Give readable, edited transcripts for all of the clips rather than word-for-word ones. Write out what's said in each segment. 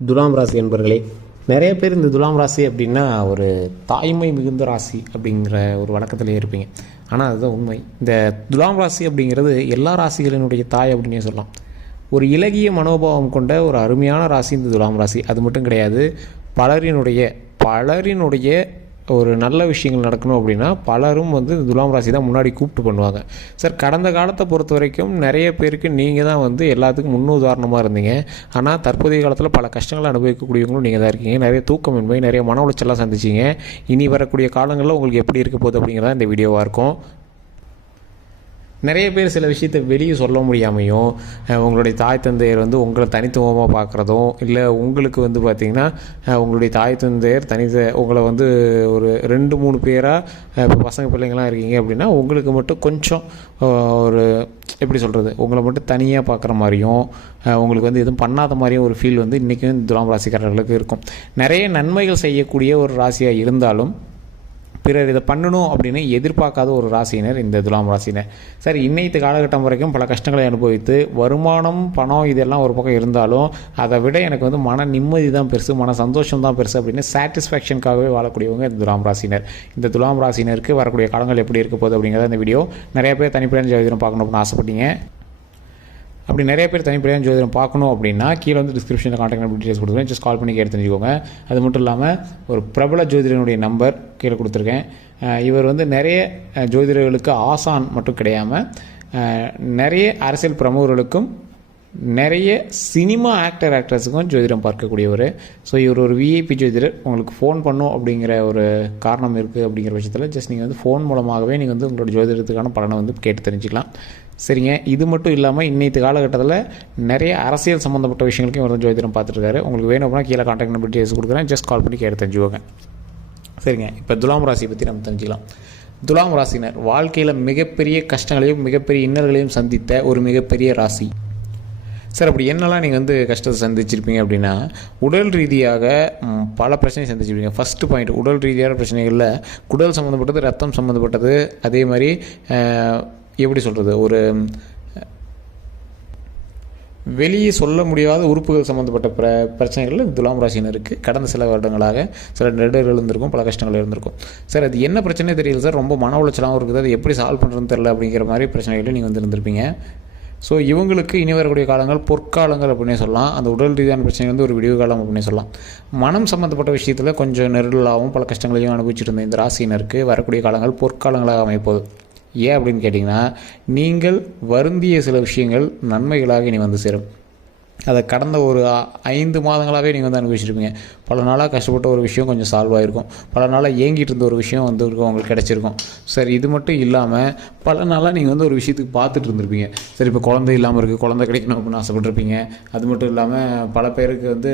துலாம் ராசி என்பர்களே, நிறைய பேர் இந்த துலாம் ராசி அப்படின்னா ஒரு தாய்மை மிகுந்த ராசி அப்படிங்கிற ஒரு வழக்கத்திலே இருப்பீங்க. ஆனால் அதுதான் உண்மை. இந்த துலாம் ராசி அப்படிங்கிறது எல்லா ராசிகளினுடைய தாய் அப்படின்னே சொல்லலாம். ஒரு இலகிய மனோபாவம் கொண்ட ஒரு அருமையான ராசி இந்த துலாம் ராசி. அது மட்டும் கிடையாது, பலரினுடைய ஒரு நல்ல விஷயங்கள் நடக்கணும் அப்படின்னா பலரும் இந்த துலாம் ராசி தான் முன்னாடி கூப்பிட்டு பண்ணுவாங்க. சார், கடந்த காலத்தை பொறுத்த வரைக்கும் நிறைய பேருக்கு நீங்கள் தான் எல்லாத்துக்கும் முன்னுதாரணமாக இருந்தீங்க. ஆனால் தற்போதைய காலத்தில் பல கஷ்டங்களை அனுபவிக்கக்கூடியவங்களும் நீங்கள் தான் இருக்கீங்க. நிறைய தூக்கமின்மை, நிறைய மன உளைச்சலாம் சந்திச்சிங்க. இனி வரக்கூடிய காலங்களில் உங்களுக்கு எப்படி இருக்க போகுது அப்படிங்கிறத இந்த வீடியோவாக இருக்கும். நிறைய பேர் சில விஷயத்தை வெளியே சொல்ல முடியாமையும், உங்களுடைய தாய் தந்தையர் உங்களை தனித்துவமாக பார்க்குறதும், இல்லை உங்களுக்கு பார்த்திங்கன்னா உங்களுடைய தாய் தந்தையர் உங்களை ஒரு 2-3 பேராக இப்போ பசங்க பிள்ளைங்களாம் இருக்கீங்க அப்படின்னா உங்களுக்கு மட்டும் கொஞ்சம் ஒரு எப்படி சொல்கிறது, உங்களை மட்டும் தனியாக பார்க்குற மாதிரியும், உங்களுக்கு எதுவும் பண்ணாத மாதிரியும் ஒரு ஃபீல் இன்றைக்கும் துலாம் ராசிக்காரர்களுக்கு இருக்கும். நிறைய நன்மைகள் செய்யக்கூடிய ஒரு ராசியாக இருந்தாலும் பிறர் இதை பண்ணணும் அப்படின்னு எதிர்பார்க்காத ஒரு ராசியினர் இந்த துலாம் ராசினர். சார், இன்னைத்து காலகட்டம் வரைக்கும் பல கஷ்டங்களை அனுபவித்து வருமானம், பணம் இதெல்லாம் ஒரு பக்கம் இருந்தாலும் அதை விட எனக்கு மன நிம்மதி தான் பெருசு, மன சந்தோஷம் தான் பெருசு அப்படின்னு சாட்டிஸ்ஃபேக்ஷனுக்காகவே வாழக்கூடியவங்க இந்த துலாம் ராசினர். இந்த துலாம் ராசினருக்கு வரக்கூடிய காலங்கள் எப்படி இருக்க போகுது அப்படிங்கிறத இந்த வீடியோ. நிறைய பேர் தனிப்படையான ஜோதிடம் பார்க்கணும் அப்படின்னு ஆசைப்பட்டீங்க. அப்படி நிறைய பேர் தனிப்படையான ஜோதிடம் பார்க்கணும் அப்படின்னா கீழே டிஸ்கிரிப்ஷனில் கான்டாக்ட் நம்பர் டீட்டெயில்ஸ் கொடுத்துருக்கேன். ஜஸ்ட் கால் பண்ணி கேட்டு தெரிஞ்சுக்கோங்க. அது மட்டும் இல்லாமல் ஒரு பிரபல ஜோதிடனுடைய நம்பர் கீழே கொடுத்துருக்கேன். இவர் நிறைய ஜோதிடர்களுக்கு ஆசான் மட்டும் கிடையாமல் நிறைய அரசியல் பிரமுகர்களுக்கும் நிறைய சினிமா ஆக்டர்ஸுக்கும் ஜோதிடம் பார்க்கக்கூடியவர். ஸோ இவர் ஒரு விஐபி ஜோதிடர். உங்களுக்கு ஃபோன் பண்ணும் அப்படிங்கிற ஒரு காரணம் இருக்குது அப்படிங்கிற பட்சத்தில் ஜஸ்ட் நீங்கள் ஃபோன் மூலமாகவே நீங்கள் உங்களோட ஜோதிடத்துக்கான பலனை கேட்டு தெரிஞ்சுக்கலாம். சரிங்க, இது மட்டும் இல்லாமல் இன்னைத்து காலகட்டத்தில் நிறைய அரசியல் சம்மந்தப்பட்ட விஷயங்களுக்கும் இவர் ஜோதிடம் பார்த்துருக்காரு. உங்களுக்கு வேணும் அப்படின்னா கீழே கான்டாக்ட் நம்பர் டீட்டெயில்ஸ் கொடுக்குறேன். ஜஸ்ட் கால் பண்ணி கேட்டு தெரிஞ்சுக்கோங்க. சரிங்க, இப்போ துலாம் ராசியை பற்றி நம்ம தெரிஞ்சுக்கலாம். துலாம் ராசினர் வாழ்க்கையில் மிகப்பெரிய கஷ்டங்களையும் மிகப்பெரிய இன்னல்களையும் சந்தித்த ஒரு மிகப்பெரிய ராசி. சார், அப்படி என்னெல்லாம் நீங்கள் கஷ்டத்தை சந்திச்சிருப்பீங்க அப்படின்னா, உடல் ரீதியாக பல பிரச்சனை சந்திச்சிருப்பீங்க. ஃபஸ்ட்டு பாயிண்ட், உடல் ரீதியான பிரச்சனைகளில் குடல் சம்மந்தப்பட்டது, ரத்தம் சம்மந்தப்பட்டது, அதே மாதிரி எப்படி சொல்கிறது, ஒரு வெளியே சொல்ல முடியாத உறுப்புகள் சம்மந்தப்பட்ட பிரச்சனைகள் துலாம் ராசினருக்கு கடந்த சில வருடங்களாக சில நெடுகள் இருந்திருக்கும், பல கஷ்டங்கள் இருந்திருக்கும். சார், அது என்ன பிரச்சனையே தெரியல சார், ரொம்ப மன உளைச்சலாகவும் இருக்குது, அது எப்படி சால்வ் பண்ணுறதுன்னு தெரியல அப்படிங்கிற மாதிரி பிரச்சனைகளும் நீங்கள் இருந்திருப்பீங்க. ஸோ இவங்களுக்கு இனி வரக்கூடிய காலங்கள் பொற்காலங்கள் அப்படின்னே சொல்லலாம். அந்த உடல் ரீதியான பிரச்சனை ஒரு விடிவு காலம் அப்படின்னே சொல்லலாம். மனம் சம்மந்தப்பட்ட விஷயத்தில் கொஞ்சம் நெருடலாகவும் பல கஷ்டங்களையும் அனுபவிச்சுட்டு இருந்த இந்த ராசியினருக்கு வரக்கூடிய காலங்கள் பொற்காலங்களாக அமைப்போது. ஏன் அப்படின்னு கேட்டிங்கன்னா, நீங்கள் வருந்திய சில விஷயங்கள் நன்மைகளாக இனி சேரும். அதை கடந்த ஒரு 5 மாதங்களாகவே நீங்கள் அனுபவிச்சிருப்பீங்க. பல நாளாக கஷ்டப்பட்ட ஒரு விஷயம் கொஞ்சம் சால்வ் ஆகிருக்கும். பல நாளாக ஏங்கிட்டு இருந்த ஒரு விஷயம் உங்களுக்கு கிடச்சிருக்கும். சரி, இது மட்டும் இல்லாமல் பல நாளாக நீங்கள் ஒரு விஷயத்துக்கு பார்த்துட்டு இருந்திருப்பீங்க. சரி, இப்போ குழந்தை இல்லாமல் இருக்குது, குழந்தை கிடைக்கணும் அப்படின்னு ஆசைப்பட்டிருப்பீங்க. அது மட்டும் இல்லாமல் பல பேருக்கு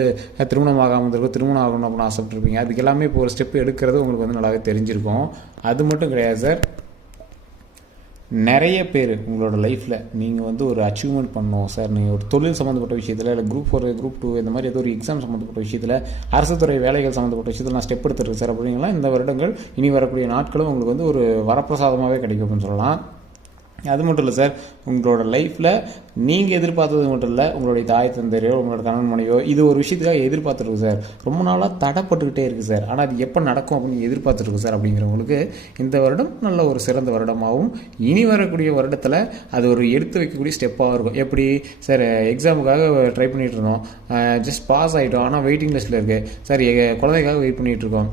திருமணம் ஆகாமல் இருந்திருக்கும், திருமணம் ஆகணும் அப்படின்னு ஆசைப்பட்டிருப்பீங்க. அதுக்கு எல்லாமே இப்போ ஒரு ஸ்டெப் எடுக்கிறது உங்களுக்கு நல்லாவே தெரிஞ்சிருக்கும். அது மட்டும் கிடையாது சார், நிறைய பேர் உங்களோட லைஃப்பில் நீங்கள் ஒரு அச்சீவ்மெண்ட் பண்ணணும் சார், நீங்கள் ஒரு தொழில் சம்மந்தப்பட்ட விஷயத்தில், இல்லை குரூப் 4 குரூப் 2 இந்த மாதிரி ஏதோ ஒரு எக்ஸாம் சம்மந்தப்பட்ட விஷயத்தில், அரசு துறை வேலைகள் சம்மந்தப்பட்ட விஷயத்தில் நான் ஸ்டெப் எடுத்துருக்கு சார் அப்படிங்களா, இந்த வருடங்கள் இனி வரக்கூடிய நாட்களும் உங்களுக்கு ஒரு வரப்பிரசாதமாகவே கிடைக்கும் அப்படின்னு சொல்லலாம். அது மட்டும் இல்லை சார், உங்களோட லைஃப்பில் நீங்கள் எதிர்பார்த்தது மட்டும் இல்லை, உங்களுடைய தாய் தந்தையோ உங்களோட கணவன் மனைவியோ இது ஒரு விஷயத்துக்காக எதிர்பார்த்துருக்கு சார், ரொம்ப நாளாக தடைப்பட்டுக்கிட்டே இருக்குது சார், ஆனால் அது எப்போ நடக்கும் அப்படின்னு எதிர்பார்த்துருக்கு சார் அப்படிங்கிறவங்களுக்கு இந்த வருடம் நல்ல ஒரு சிறந்த வருடமாகவும், இனி வரக்கூடிய வருடத்தில் அது ஒரு எடுத்து வைக்கக்கூடிய ஸ்டெப்பாகவும் இருக்கும். எப்படி சார், எக்ஸாமுக்காக ட்ரை பண்ணிகிட்டு இருந்தோம், ஜஸ்ட் பாஸ் ஆகிட்டோம், ஆனால் வெயிட்டிங் லிஸ்ட்டில் இருக்குது சார், குழந்தைக்காக வெயிட் பண்ணிகிட்டு இருக்கோம்,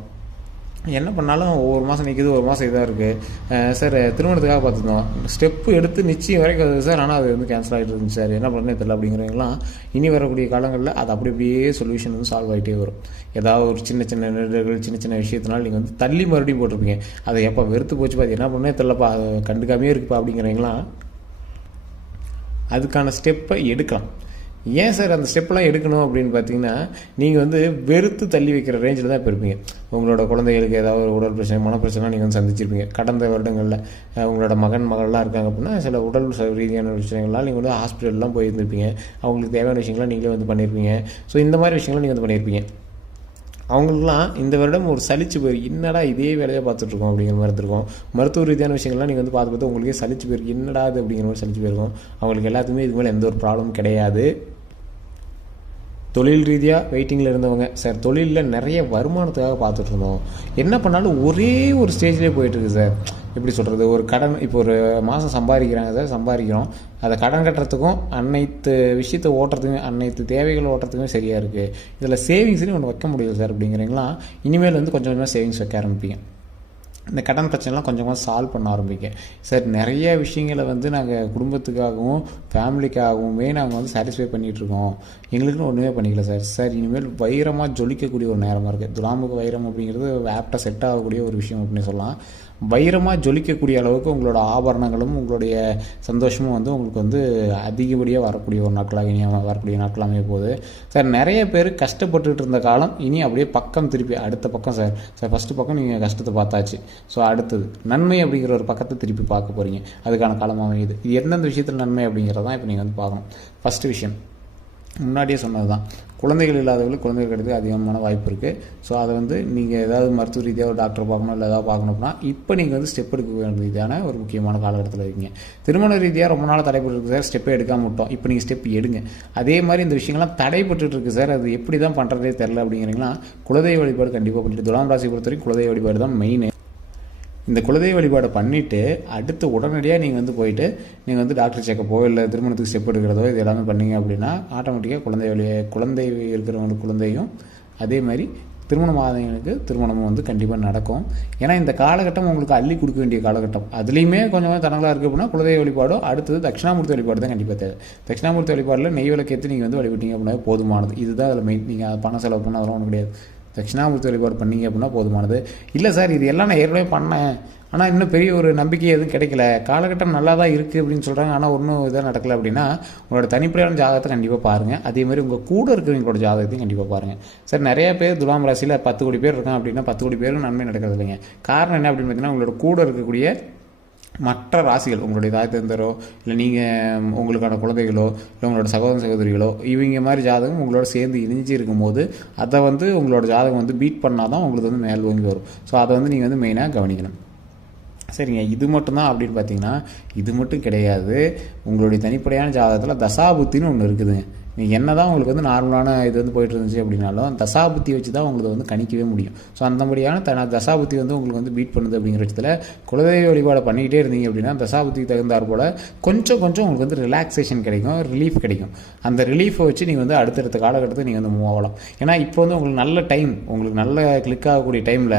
என்ன பண்ணாலும் ஒரு மாதம் நிற்கிது, ஒரு மாதம் இதாக இருக்குது சார், திருமணத்துக்காக பார்த்துருந்தோம், ஸ்டெப்பு எடுத்து நிச்சயம் வரைக்கும் வருது சார், ஆனால் அது கேன்சல் ஆகிட்டு இருந்துச்சு சார், என்ன பண்ணே தெரியல அப்படிங்கிறவங்களாம் இனி வரக்கூடிய காலங்களில் அது அப்படியே சொல்யூஷன் சால்வ் ஆகிட்டே வரும். ஏதாவது ஒரு சின்ன சின்ன நெருடர்கள், சின்ன சின்ன விஷயத்தினால நீங்கள் தள்ளி மறுபடியும் போட்டிருப்பீங்க. அதை எப்போ வெறுத்து போச்சு பார்த்து, என்ன பண்ணே தெரியலப்பா, அது கண்டுக்காமே இருக்குப்பா அப்படிங்கிறவங்களாம் அதுக்கான ஸ்டெப்பை எடுக்கலாம். ஏன் சார் அந்த ஸ்டெப்லாம் எடுக்கணும் அப்படின்னு பார்த்தீங்கன்னா, நீங்கள் வெறுத்து தள்ளி வைக்கிற ரேஞ்சில் தான் இப்போ இருப்பீங்க. உங்களோட குழந்தைகளுக்கு ஏதாவது ஒரு உடல் பிரச்சனை, மனப்பிரச்சனை நீங்கள் சந்திச்சிருப்பீங்க. கடந்த வருடங்களில் உங்களோட மகள்லாம் இருக்காங்க அப்படின்னா சில உடல் ரீதியான பிரச்சனைகள்லாம் நீங்கள் ஹாஸ்பிட்டல்லாம் போயிருந்துருப்பீங்க. அவங்களுக்கு தேவையான விஷயங்கள்லாம் நீங்களே பண்ணியிருப்பீங்க. ஸோ இந்த மாதிரி விஷயங்கள்லாம் நீங்கள் பண்ணியிருப்பீங்க. அவங்களுக்குலாம் இந்த வருடம் ஒரு சலிச்சு போயிருக்கு, என்னடா இதே வேலையாக பார்த்துட்ருக்கோம் அப்படிங்கிற மாதிரி இருந்திருக்கும். மருத்துவ ரீதியான விஷயங்கள்லாம் நீங்கள் பார்த்து உங்களுக்கே சலிச்சு போயிருக்கு, என்னடா அது அப்படிங்கிற மாதிரி சலிச்சு போயிருக்கும். அவங்களுக்கு எல்லாத்துக்குமே இது மேலே எந்த ஒரு ப்ராப்ளமும் கிடையாது. தொழில் ரீதியாக வெயிட்டிங்கில் இருந்தவங்க, சார் தொழிலில் நிறைய வருமானத்துக்காக பார்த்துட்டு இருந்தோம், என்ன பண்ணாலும் ஒரே ஒரு ஸ்டேஜ்லேயே போயிட்டுருக்கு சார். எப்படி சொல்கிறது, ஒரு கடன் இப்போ ஒரு மாதம் சம்பாதிக்கிறாங்க சார், சம்பாதிக்கிறோம், அதை கடன் கட்டுறதுக்கும் அனைத்து விஷயத்தை ஓட்டுறதுக்கும் அனைத்து தேவைகள் ஓட்டுறதுக்குமே சரியாக இருக்குது. இதில் சேவிங்ஸ்னு ஒன்று வைக்க முடியல சார் அப்படிங்கிறீங்களா, இனிமேல் வந்து கொஞ்சம் கொஞ்சமாக சேவிங்ஸ் வைக்க ஆரம்பிப்பீங்க. இந்த கடன் பிரச்சனைலாம் கொஞ்சம் கொஞ்சம் சால்வ் பண்ண ஆரம்பிக்க சார். நிறைய விஷயங்களை வந்து நாங்கள் குடும்பத்துக்காகவும் ஃபேமிலிக்காகவுமே நாங்கள் வந்து சாட்டிஸ்ஃபை பண்ணிகிட்ருக்கோம், எங்களுக்குன்னு ஒன்றுமே பண்ணிக்கல சார். சார் இனிமேல் வைரமாக ஜொலிக்கக்கூடிய ஒரு நேரமாக இருக்குது. துலாமுக்கு வைரம் அப்படிங்கிறது ஆப்டாக செட் ஆகக்கூடிய ஒரு விஷயம் அப்படின்னு சொல்லலாம். வைரமாக ஜொலிக்கக்கூடிய அளவுக்கு உங்களோட ஆபரணங்களும் உங்களுடைய சந்தோஷமும் வந்து உங்களுக்கு வந்து அதிகப்படியாக வரக்கூடிய ஒரு நாட்களாக இனி வரக்கூடிய நாட்களாமே போகுது சார். நிறைய பேர் கஷ்டப்பட்டுட்டு இருந்த காலம் இனி அப்படியே பக்கம் திருப்பி அடுத்த பக்கம் சார். சார் ஃபஸ்ட்டு பக்கம் நீங்கள் கஷ்டத்தை பார்த்தாச்சு, ஸோ அடுத்தது நன்மை அப்படிங்கிற ஒரு பக்கத்தை திருப்பி பார்க்க போகிறீங்க, அதுக்கான காலம் அமையுது. இது எந்தெந்த விஷயத்தில் நன்மை அப்படிங்கிறதான் இப்போ நீங்கள் வந்து பார்க்கணும். ஃபஸ்ட்டு விஷயம் முன்னாடியே சொன்னது தான், குழந்தைகள் இல்லாதவங்களுக்கு குழந்தைகள் கிடையாது அதிகமான வாய்ப்பு இருக்குது. ஸோ அதை வந்து நீங்கள் ஏதாவது மருத்துவ ரீதியாக ஒரு டாக்டர் பார்க்கணும் இல்லை ஏதாவது பார்க்கணும் அப்படின்னா இப்போ நீங்கள் வந்து ஸ்டெப் எடுக்க வேண்டியதான ஒரு முக்கியமான காலகட்டத்தில் இருக்கீங்க. திருமண ரீதியாக ரொம்ப நாள் தடைப்பட்டு இருக்குது சார், ஸ்டெப்பே எடுக்காமல் விட்டோம், இப்போ நீங்கள் ஸ்டெப் எடுங்க. அதே மாதிரி இந்த விஷயங்கள்லாம் தடைப்பட்டு இருக்குது சார், அது எப்படி தான் பண்ணுறதே தெரில அப்படிங்கிறீங்களா, குலதெய்வ வழிபாடு கண்டிப்பாக பண்ணிட்டு, துலாம் ராசி பொறுத்த வரைக்கும் குலதெய்வ வழிபாடு தான் மெயின். இந்த குலதெய்வ வழிபாடை பண்ணிவிட்டு அடுத்து உடனடியாக நீங்கள் வந்து போயிட்டு நீங்கள் வந்து டாக்டர் செக்கப்போ இல்லை திருமணத்துக்கு ஸ்டெப் எடுக்கிறதோ இது எல்லாமே பண்ணிங்க அப்படின்னா ஆட்டோமேட்டிக்காக குழந்தை இருக்கிறவங்களுக்கு குழந்தையும் அதே மாதிரி திருமணம் ஆதவங்களுக்கு திருமணமும் வந்து கண்டிப்பாக நடக்கும். ஏன்னா இந்த காலகட்டம் உங்களுக்கு அள்ளி கொடுக்க வேண்டிய காலகட்டம். அதுலேயுமே கொஞ்சமாக தனங்களாக இருக்குது அப்படின்னா குலதெய்வ வழிபாடோ அடுத்தது தட்சிணாமூர்த்தி வழிபாடு தான் கண்டிப்பாக தேவை. தட்சிணாமூர்த்தி வழிபாடில் நெய் விளக்கேற்றி நீங்கள் வந்து வழிபட்டீங்க அப்படின்னா போதுமானது. இதுதான் அதில் மெயின். நீங்கள் பணம் செலவு பண்ண அதெல்லாம் ஒன்றும் கிடையாது. தட்சிணாமூர்த்தி வழிபாடு பண்ணிங்க அப்படின்னா போதுமானது. இல்லை சார் இது எல்லாம் நான் ஏற்கனவே பண்ணேன், ஆனால் இன்னும் பெரிய ஒரு நம்பிக்கை எதுவும் கிடைக்கல, காலகட்டம் நல்லா தான் இருக்குது அப்படின்னு சொல்கிறாங்க, ஆனால் ஒன்றும் இதாக நடக்கலை அப்படின்னா உங்களோட தனிப்படையான ஜாதகத்தை கண்டிப்பாக பாருங்கள். அதேமாதிரி உங்கள் கூட இருக்கிறவங்களோட ஜாதகத்தையும் கண்டிப்பாக பாருங்கள். சார் நிறைய பேர் துலாம் ராசியில் 10 கோடி பேர் இருக்காங்க அப்படின்னா 10 கோடி பேரும் நன்மை நடக்கிறது இல்லைங்க. காரணம் என்ன அப்படின்னு பார்த்தீங்கன்னா உங்களோட கூட இருக்கக்கூடிய மற்ற ராசிகள், உங்களுடைய தாய் தந்தரோ இல்லை நீங்கள் உங்களுக்கான குழந்தைகளோ இல்லை உங்களோட சகோதர சகோதரிகளோ இவங்க மாதிரி ஜாதகம் உங்களோட சேர்ந்து இணைஞ்சி இருக்கும்போது அதை வந்து உங்களோட ஜாதகம் வந்து பீட் பண்ணால் தான் உங்களுக்கு வந்து மேல் ஓங்கி வரும். ஸோ அதை வந்து நீங்கள் வந்து மெயினாக கவனிக்கணும். சரிங்க, இது மட்டும்தான் அப்படின்னு பார்த்தீங்கன்னா இது மட்டும் கிடையாது. உங்களுடைய தனிப்படையான ஜாதகத்தில் தசாபுத்தின்னு ஒன்று இருக்குதுங்க. நீங்கள் என்ன தான் உங்களுக்கு வந்து நார்மலான இது வந்து போயிட்டு இருந்துச்சு அப்படின்னாலும் தசாபுத்தி வச்சு தான் உங்களுக்கு வந்து கணிக்கவே முடியும். ஸோ அந்தபடியான தசாபுத்தி வந்து உங்களுக்கு வந்து பீட் பண்ணுது அப்படிங்கிற பட்சத்தில் குலதெய்வ வழிபாடு பண்ணிக்கிட்டே இருந்தீங்க அப்படின்னா தசாபுத்திக்கு தகுந்தாற் போல் கொஞ்சம் உங்களுக்கு வந்து ரிலாக்ஸேஷன் கிடைக்கும், ரிலீஃப் கிடைக்கும். அந்த ரிலீஃபை வச்சு நீங்கள் வந்து அடுத்தடுத்த காலகட்டத்தை நீங்கள் வந்து மூவ் ஆகலாம். ஏன்னா இப்போ வந்து உங்களுக்கு நல்ல டைம், உங்களுக்கு நல்ல கிளிக் ஆகக்கூடிய டைமில்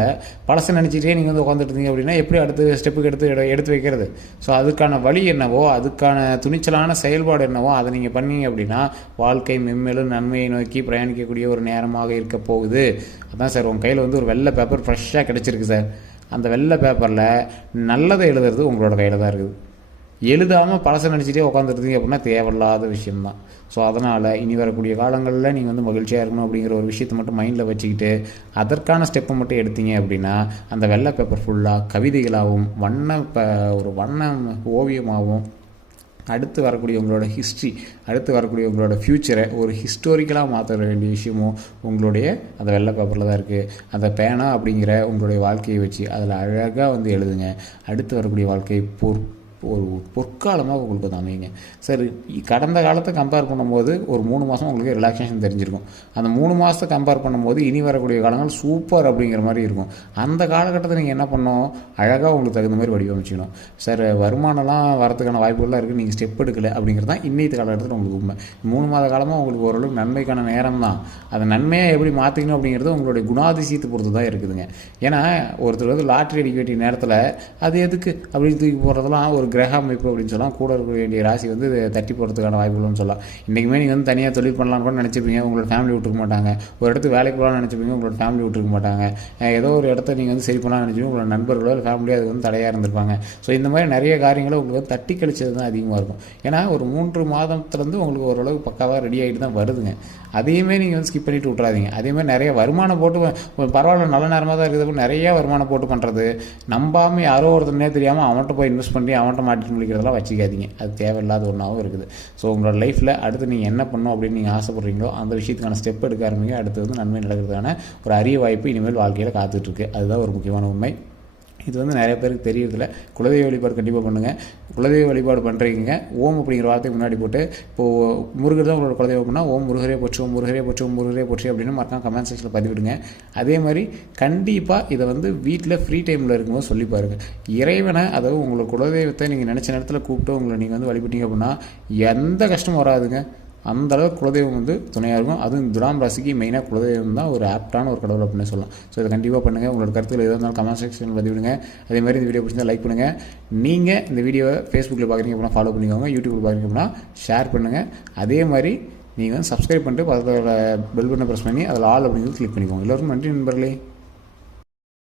பழசை நினச்சிட்டே நீங்கள் வந்து உட்காந்துட்டு இருந்தீங்க அப்படின்னா எப்படி அடுத்த ஸ்டெப்புக்கு எடுத்து வைக்கிறது? ஸோ அதுக்கான வழி என்னவோ அதுக்கான துணிச்சலான செயல்பாடு என்னவோ அதை நீங்கள் பண்ணீங்க அப்படின்னா வாழ்க்கை மென்மேலும் நன்மையை நோக்கி பிரயாணிக்கக்கூடிய ஒரு நேரமாக இருக்க போகுது. அதான் சார் உங்கள் கையில் வந்து ஒரு வெள்ளை பேப்பர் ஃப்ரெஷ்ஷாக கிடச்சிருக்கு சார். அந்த வெள்ளை பேப்பரில் நல்லதை எழுதுறது உங்களோட கையில் தான் இருக்குது. எழுதாமல் பழசை நினச்சிட்டே உட்காந்துருந்தீங்க அப்படின்னா தேவையில்லாத விஷயம்தான். ஸோ அதனால் இனி வரக்கூடிய காலங்களில் நீங்கள் வந்து மகிழ்ச்சியாக இருக்கணும் அப்படிங்கிற ஒரு விஷயத்தை மட்டும் மைண்டில் வச்சுக்கிட்டு அதற்கான ஸ்டெப்பை மட்டும் எடுத்தீங்க அப்படின்னா அந்த வெள்ளை பேப்பர் ஃபுல்லாக கவிதைகளாகவும் ஒரு வண்ண ஓவியமாகவும் அடுத்து வரக்கூடிய உங்களோட ஹிஸ்ட்ரி, அடுத்து வரக்கூடிய உங்களோட ஃப்யூச்சரை ஒரு ஹிஸ்டோரிக்கலாக மாற்ற வேண்டிய விஷயமும் உங்களுடைய அந்த வெள்ளை பேப்பரில் தான் இருக்குது. அந்த பேனா அப்படிங்கிற உங்களுடைய வாழ்க்கையை வச்சு அதில் அழகாக வந்து எழுதுங்க. அடுத்து வரக்கூடிய வாழ்க்கை ஒரு பொற்காலமாக உங்களுக்கு வந்து அமையுங்க. சரி, கடந்த காலத்தை கம்பேர் பண்ணும்போது ஒரு 3 மாதம் உங்களுக்கு ரிலாக்ஸேஷன் தெரிஞ்சிருக்கும். அந்த 3 மாதத்தை கம்பேர் பண்ணும்போது இனி வரக்கூடிய காலங்கள் சூப்பர் அப்படிங்கிற மாதிரி இருக்கும். அந்த காலகட்டத்தை நீங்கள் என்ன பண்ணணும், அழகாக உங்களுக்கு தகுந்த மாதிரி வடிவமைச்சிக்கணும். சார் வருமானம்லாம் வரதுக்கான வாய்ப்புகள்லாம் இருக்குது, நீங்கள் ஸ்டெப் எடுக்கலை அப்படிங்கிறது தான் இன்னைக்கு காலகட்டத்தில் உங்களுக்கு உண்மை. 3 மாத காலமாக உங்களுக்கு ஓரளவுக்கு நன்மைக்கான நேரம் தான். அதை நன்மையாக எப்படி மாற்றிக்கணும் அப்படிங்கிறது உங்களுடைய குணாதிசயத்தை பொறுத்து தான் இருக்குதுங்க. ஏன்னா ஒருத்தர் வந்து லாட்ரி அடிக்க வேண்டிய நேரத்தில் அது எதுக்கு அப்படின்னு தூக்கி போடுறதுலாம் ஒரு கிரக அமைப்பு அப்படின்னு சொல்லலாம். கூட இருக்க வேண்டிய ராசி வந்து தட்டி போகிறதுக்கான வாய்ப்புகள்னு சொல்லலாம். இன்றைக்குமே நீங்கள் வந்து தனியாக தொழில் பண்ணலான்னு கூட நினச்சிப்பீங்க, உங்களோட ஃபேமிலி விட்டுருக்க மாட்டாங்க. ஒரு இடத்துக்கு வேலைக்கு போகலான்னு நினச்சிப்பீங்க, உங்களோட ஃபேமிலி விட்டுருக்க மாட்டாங்க. ஏதோ ஒரு இடத்த நீங்கள் வந்து சரி பண்ணலாம்னு நினச்சிப்பீங்க, உங்களோட நண்பர்களோ இல்லை ஃபேமிலியோ அது வந்து தடையாக இருந்திருப்பாங்க. ஸோ இந்த மாதிரி நிறைய காரியங்களை உங்களுக்கு வந்து தட்டி கழிச்சது தான் அதிகமாக இருக்கும். ஏன்னா ஒரு 3 மாதத்துலேருந்து உங்களுக்கு ஓரளவுக்கு பக்காவாக ரெடி ஆகிட்டு தான் வருதுங்க. அதையுமே நீங்கள் வந்து ஸ்கிப் பண்ணிவிட்டு விட்றாதீங்க. அதேமாதிரி நிறைய வருமானம் போட்டு பரவாயில்ல நல்ல நேரமாக தான் இருக்குது, நிறைய வருமானம் போட்டு பண்ணுறது, நம்பாமல் யாரோ ஒருத்தனே தெரியாமல் அவன்கிட்ட போய் இன்வெஸ்ட் பண்ணி அவன்கிட்ட மாட்டிட்டு முடிக்கிறதெல்லாம் வச்சுக்காதீங்க. அது தேவையில்லாத ஒன்றாகவும் இருக்குது. ஸோ உங்களோட லைஃப்பில் அடுத்து நீங்கள் என்ன பண்ணணும் அப்படின்னு நீங்கள் ஆசைப்படுறீங்களோ அந்த விஷயத்துக்கான ஸ்டெப் எடுக்க ஆரம்பிங்க. அடுத்து வந்து நன்மை நடக்கிறதுக்கான ஒரு அரிய வாய்ப்பு இனிமேல் வாழ்க்கையில் காத்துட்ருக்கு. அதுதான் ஒரு முக்கியமான உண்மை. இது வந்து நிறைய பேருக்கு தெரியறதில்ல. குலதெய்வ வழிபாடு கண்டிப்பாக பண்ணுங்கள். குலதெய்வ வழிபாடு பண்ணுறீங்க, ஓம் அப்படிங்கிற வார்த்தை முன்னாடி போட்டு, இப்போது முருகர் தான் உங்களோட குலதெய்வம் பண்ணால் ஓம் முருகரே போற்றி, ஓம் முருகரே போற்றி, ஓம் முருகரே போற்றி அப்படின்னு மறக்காம கமெண்ட் செக்ஷனில் பதிவிடுங்க. அதே மாதிரி கண்டிப்பாக இதை வந்து வீட்டில் ஃப்ரீ டைமில் இருக்கும்போது சொல்லி பாருங்கள். இறைவனை, அதாவது உங்களோட குலதெய்வத்தை நீங்கள் நினச்ச நேரத்தில் கூப்பிட்டு உங்களை நீங்கள் வந்து வழிபட்டீங்க அப்படின்னா எந்த கஷ்டமும் வராதுங்க. அந்தளவுக்கு குலதெய்வம் வந்து துணையாக இருக்கும். அதுவும் துலாம் ராசிக்கு மெயினாக குலதெய்வம் தான் ஒரு ஆப்டான ஒரு கடவுள் அப்படின்னு சொல்லலாம். ஸோ இதை கண்டிப்பாக பண்ணுங்கள். உங்களோட கருத்துக்கள் எதாக இருந்தாலும் கமெண்ட் செக்ஷனில் பதிவிடுங்க. அதே மாதிரி இந்த வீடியோ பிடிச்சிருந்தா லைக் பண்ணுங்கள். நீங்கள் இந்த வீடியோவை ஃபேஸ்புக்கில் பார்க்குறீங்க அப்படின்னா ஃபாலோ பண்ணிக்கோங்க. யூடியூப்பில் பார்க்குறீங்க அப்படின்னா ஷேர் பண்ணுங்கள். அதே மாதிரி நீங்கள் வந்து சப்ஸ்கிரைப் பண்ணிட்டு பக்கத்தில் பெல் பட்டனை ப்ரெஸ் பண்ணி அதில் ஆல் அப்படிங்கிறது கிளிக் பண்ணிக்கோங்க. எல்லோருக்கும் நன்றி நண்பர்களே.